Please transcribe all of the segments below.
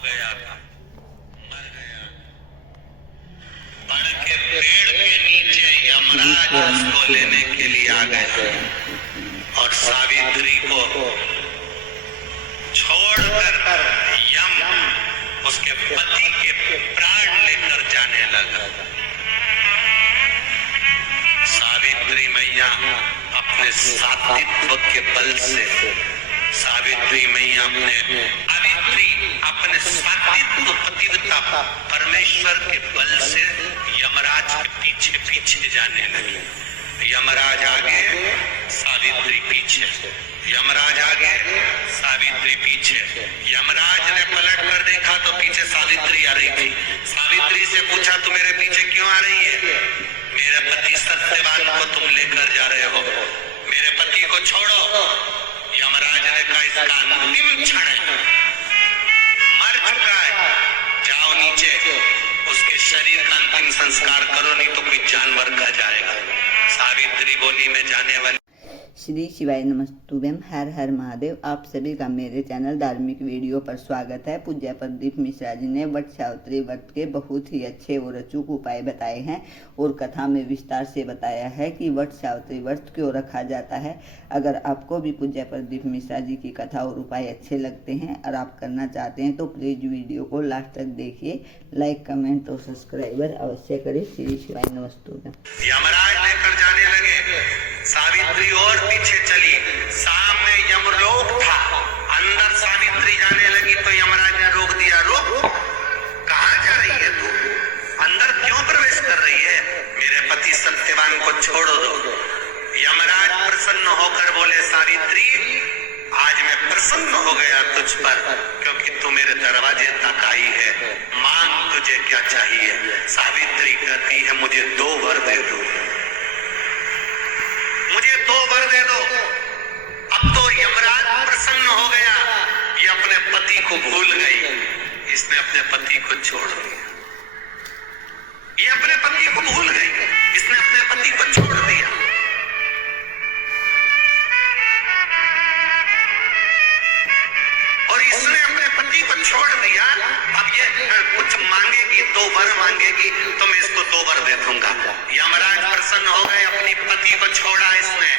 गया था, मर गया। बड़ के पेड़ के नीचे यमराज उसको लेने के लिए आ गए और सावित्री को छोड़कर यम उसके पति के प्राण लेकर जाने लगा। सावित्री मैया अपने सात्वित्व के बल से, सावित्री मैया अपने सात्वित्व पतिव्रता परमेश्वर के बल से यमराज के पीछे पीछे जाने लगी। यमराज आगे, सावित्री पीछे, यमराज आगे, सावित्री पीछे। यमराज ने पलट कर देखा तो पीछे सावित्री आ रही थी। सावित्री से पूछा, तू मेरे पीछे क्यों आ रही है? मेरे पति सत्यवान को तुम लेकर जा रहे हो, मेरे पति को छोड़ो। यमराज ने कहा, इसका अंतिम क्षण है, मर चुका है, जाओ नीचे उसके शरीर का अंतिम संस्कार करो, नहीं तो कोई जानवर खा जाएगा। सावित्री बोली, मैं जाने वाली। श्री शिवाय नमस्तुभ्यम। हर हर महादेव। आप सभी का मेरे चैनल धार्मिक वीडियो पर स्वागत है। पूज्य प्रदीप मिश्रा जी ने वट सावित्री व्रत के बहुत ही अच्छे और अचूक उपाय बताए हैं और कथा में विस्तार से बताया है कि वट सावित्री व्रत क्यों रखा जाता है। अगर आपको भी पूज्य प्रदीप मिश्रा जी की कथा और उपाय अच्छे लगते हैं और आप करना चाहते हैं तो प्लीज वीडियो को लास्ट तक देखिए, लाइक कमेंट और सब्सक्राइबर अवश्य करें। श्री शिवाय नमस्तुभ्यम। यमराज लेकर जाने लगे, सावित्री और पीछे चली। सामने यमलोक था, अंदर सावित्री जाने लगी तो यमराज ने रोक दिया। रोक, कहाँ जा रही है तू? अंदर क्यों प्रवेश कर रही है? मेरे पति सत्यवान को छोड़ दो। यमराज प्रसन्न होकर बोले, सावित्री आज मैं प्रसन्न हो गया तुझ पर, क्योंकि तू मेरे दरवाजे तक आई है। मांग, तुझे क्या चाहिए? सावित्री कहती है, मुझे 2 वर दे दो, मुझे 2 वर दे दो। अब तो यमराज प्रसन्न हो गया, ये अपने पति को भूल गई, इसने अपने पति को छोड़ दिया। ये अपने पति को भूल गई, इसने अपने पति को छोड़ दिया। और इसने अपने पति को छोड़ दिया। अब ये कुछ मांगेगी, 2 वर मांगेगी तो मैं इसको 2 वर दे दूंगा। यमराज प्रसन्न हो गए, अपनी पति को छोड़ा इसने।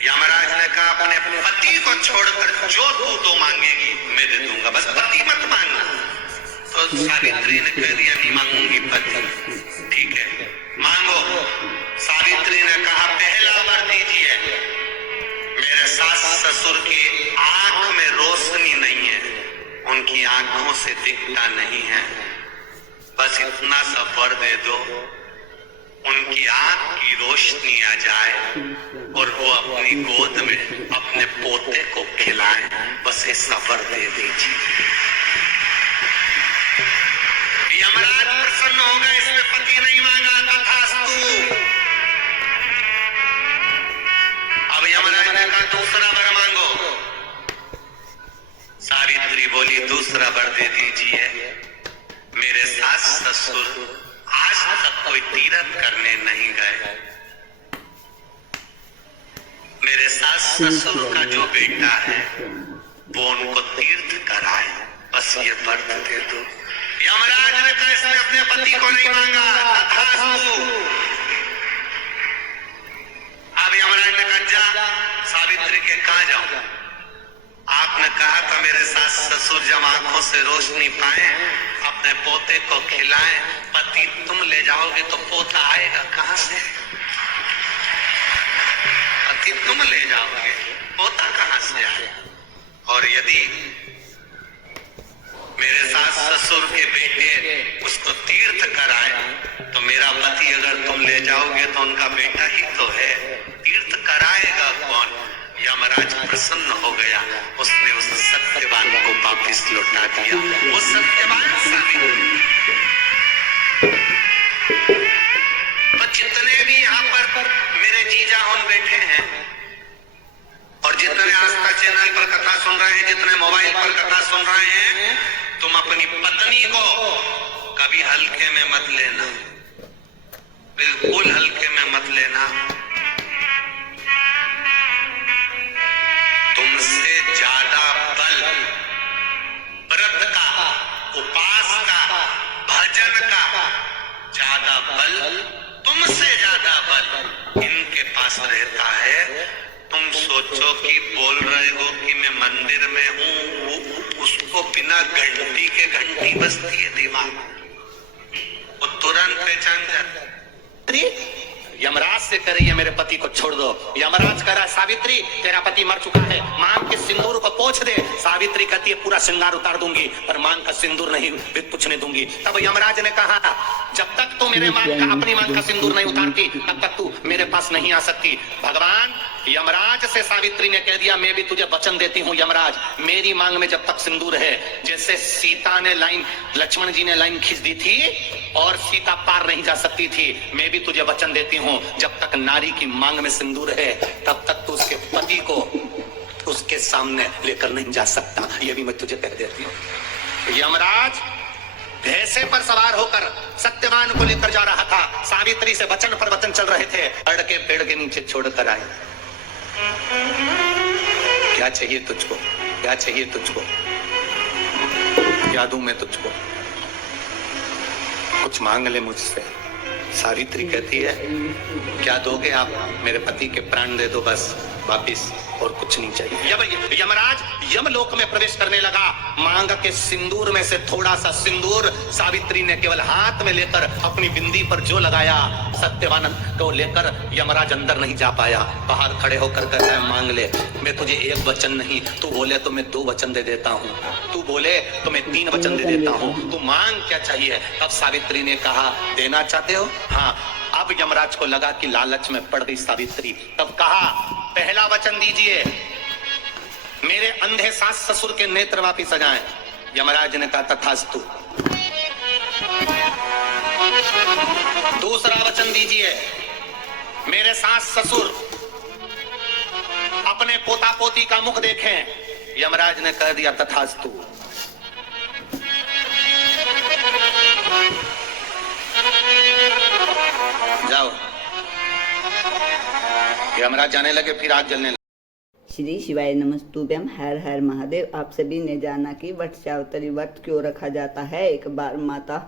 यमराज ने कहा, अपने पति को छोड़कर जो तू 2 मांगेगी मैं दे दूंगा, बस पति मत मांगना। तो सावित्री ने कह दिया, नहीं मांगूंगी पति। ठीक है, मांगो। सावित्री ने कहा, पहला वर दीजिए, मेरे सास ससुर की आंख में रोशनी नहीं है, उनकी आंखों से दिखता नहीं है, बस इतना सा वर दे दो, उनकी आंख की रोशनी आ जाए और वो अपनी गोद में अपने पोते को खिलाएं, बस ऐसा वर दे दीजिए। यमराज प्रसन्न हो गए, इसने पति नहीं मांगा, तथास्तु। अब यमराज ने कहा, दूसरा वर मांगो। सावित्री बोली, दूसरा वर दे दीजिए, मेरे सास ससुर आज तक कोई तीर्थ करने नहीं गए, मेरे सास ससुर का जो बेटा है वो उनको तीर्थ कराए, बस ये व्रत दे दो। यमराज ने कहा, इसने अपने पति को नहीं मांगा, तथास्तु। अब यमराज ने कहा, जा सावित्री के कहाँ जाऊं? आपने कहा था मेरे सास ससुर जब आंखों से रोशनी पाए अपने पोते को खिलाएं, पति तुम ले जाओगे तो पोता आएगा कहां से? पति तुम ले जाओगे, पोता कहां से आएगा? और यदि मेरे सास ससुर के बेटे उसको तीर्थ कराए तो मेरा पति अगर तुम ले जाओगे तो उनका बेटा ही तो है, तीर्थ कराएगा कौन? यमराज प्रसन्न हो गया, उसने उस सत्यवान को वापिस लौटा दिया। वो सत्यवान सावित्री। तो जितने भी यहाँ पर मेरे जीजा उन बैठे हैं और जितने आस्था चैनल पर कथा सुन रहे हैं, जितने मोबाइल पर कथा सुन रहे हैं, तुम अपनी पत्नी को कभी हल्के में मत लेना, बिल्कुल हल्के में मत लेना। तुमसे ज्यादा बल व्रत का जो कि बोल रहे हो कि मैं मंदिर में हूँ, उसको बिना घंटी के घंटी बजती है दिमाग, वो तुरंत पहचान जाता। यमराज से कह रही है मेरे पति को छोड़ दो। यमराज कह रहा है सावित्री तेरा पति मर चुका है, मांग के सिंदूर को पोंछ दे। सावित्री कहती है पूरा श्रृंगार उतार दूंगी पर मांग का सिंदूर नहीं पूछने दूंगी। तब यमराज ने कहा जब तक तू मेरे अपनी मांग का सिंदूर नहीं उतारती तब तक तू मेरे पास नहीं आ सकती। भगवान यमराज से सावित्री ने कह दिया मैं भी तुझे वचन देती हूँ यमराज, मेरी मांग में जब तक सिंदूर है, जैसे सीता ने लाइन, लक्ष्मण जी ने लाइन खींच दी थी और सीता पार नहीं जा सकती थी, मैं भी तुझे वचन देती हूँ जब तक नारी की मांग में सिंदूर है तब तक तू उसके पति को उसके सामने लेकर नहीं जा सकता, ये भी मैं तुझे कह देती हूँ। यमराज भैंसे पर सवार होकर सत्यवान को लेकर जा रहा था, सावित्री से वचन पर वचन चल रहे थे, अड़ के पेड़ के नीचे छोड़कर आए। क्या चाहिए तुझको, क्या चाहिए तुझको, क्या दूं मैं तुझको, कुछ मांग ले मुझसे। सावित्री कहती है क्या दोगे आप, मेरे पति के प्राण दे दो बस वापिस, और कुछ नहीं चाहिए। यमराज यमलोक में प्रवेश करने लगा, मांग के सिंदूर में से थोड़ा सा सिंदूर सावित्री ने केवल हाथ में लेकर अपनी बिंदी पर जो लगाया, सत्यवान को लेकर यमराज अंदर नहीं जा पाया। बाहर खड़े होकर कहता है मांग ले, मैं तुझे एक वचन नहीं, तू बोले तो मैं 2 वचन दे देता हूँ, तू बोले तो मैं 3 वचन दे देता हूँ, तू मांग क्या चाहिए। अब सावित्री ने कहा देना चाहते हो, हाँ। अब यमराज को लगा कि लालच में पड़ गई सावित्री, तब कहा पहला वचन दीजिए मेरे अंधे सास ससुर के नेत्र वापिस आ जाएं। यमराज ने कहा तथास्तु। दूसरा वचन दीजिए मेरे सास ससुर अपने पोता पोती का मुख देखें। यमराज ने कह दिया तथास्तु। जाओ। यमराज जाने लगे, फिर आग जलने लगे। श्री शिवाय नमस्तुभ्यम, हर हर महादेव। आप सभी ने जाना कि वट सावित्री व्रत क्यों रखा जाता है। एक बार माता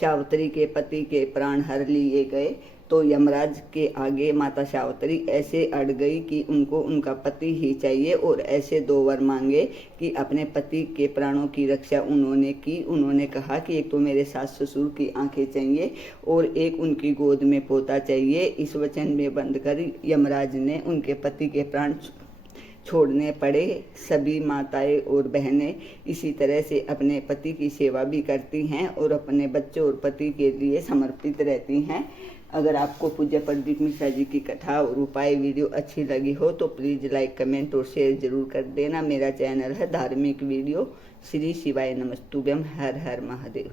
सावित्री के पति के प्राण हर लिए गए तो यमराज के आगे माता सावित्री ऐसे अड़ गई कि उनको उनका पति ही चाहिए और ऐसे 2 वर मांगे कि अपने पति के प्राणों की रक्षा उन्होंने की। उन्होंने कहा कि एक तो मेरे सास ससुर की आंखें चाहिए और एक उनकी गोद में पोता चाहिए। इस वचन में बंधकर यमराज ने उनके पति के प्राण छोड़ने पड़े। सभी माताएं और बहनें इसी तरह से अपने पति की सेवा भी करती हैं और अपने बच्चों और पति के लिए समर्पित रहती हैं। अगर आपको पूज्य प्रदीप मिश्रा जी की कथा और उपाय वीडियो अच्छी लगी हो तो प्लीज़ लाइक, कमेंट और शेयर जरूर कर देना। मेरा चैनल है धार्मिक वीडियो। श्री शिवाय नमस्तुभ्यम, हर हर महादेव।